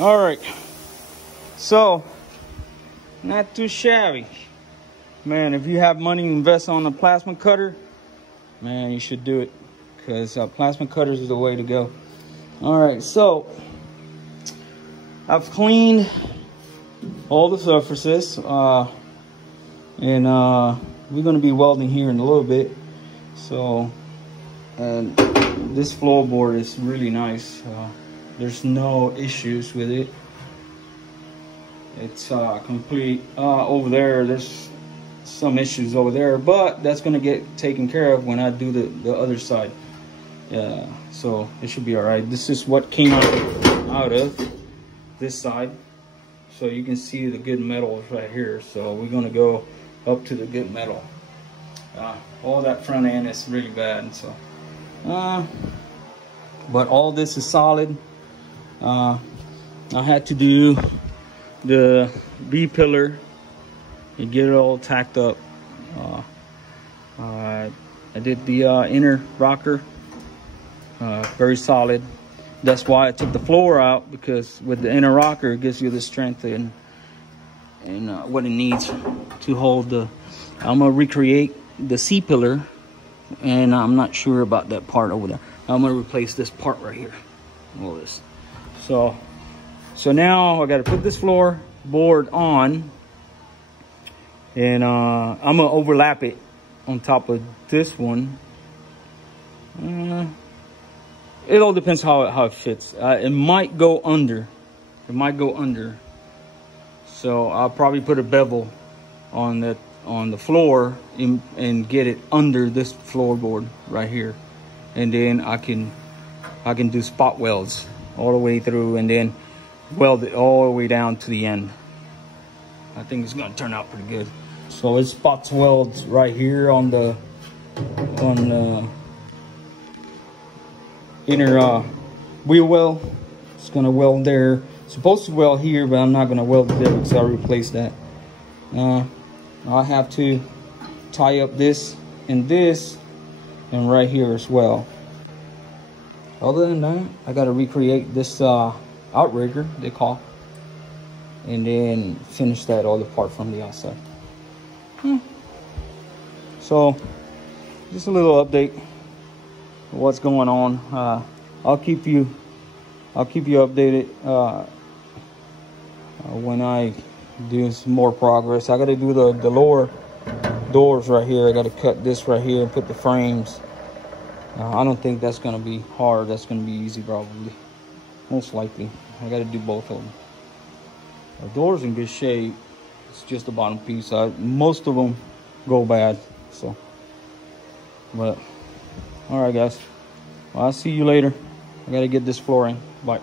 All right, so not too shabby, man. If you have money to invest on a plasma cutter, man, you should do it, because plasma cutters is the way to go. All right, so I've cleaned all the surfaces, and we're going to be welding here in a little bit. So, and this floorboard is really nice. There's no issues with it. It's complete. Over there, there's some issues over there, but that's going to get taken care of when I do the other side. So it should be all right. This is what came out of this side. So you can see the good metal is right here. So we're going to go up to the good metal. All that front end is really bad. So, but all this is solid. I had to do the B-pillar and get it all tacked up. I did the inner rocker, very solid. That's why I took the floor out, because with the inner rocker it gives you the strength and what it needs to hold the. I'm gonna recreate the C-pillar, and I'm not sure about that part over there. I'm gonna replace this part right here, all this. So now I got to put this floorboard on, and I'm gonna overlap it on top of this one. It all depends how it fits. It might go under. It might go under. So I'll probably put a bevel on the floor and get it under this floorboard right here, and then I can do spot welds all the way through, and then weld it all the way down to the end. I think it's gonna turn out pretty good. So it spots welds right here on the inner wheel well. It's gonna weld there. It's supposed to weld here, but I'm not gonna weld it there because I'll replace that. I'll have to tie up this and right here as well. Other than that, I gotta recreate this outrigger they call, and then finish that all apart from the outside. So just a little update of what's going on. I'll keep you updated when I do some more progress. I got to do the lower doors right here. I got to cut this right here and put the frames. I don't think that's going to be hard. That's going to be easy, probably, most likely. I got to do both of them. The door's in good shape. It's just the bottom piece. Most of them go bad. So, but all right, guys. Well, I'll see you later. I got to get this floor in. Bye.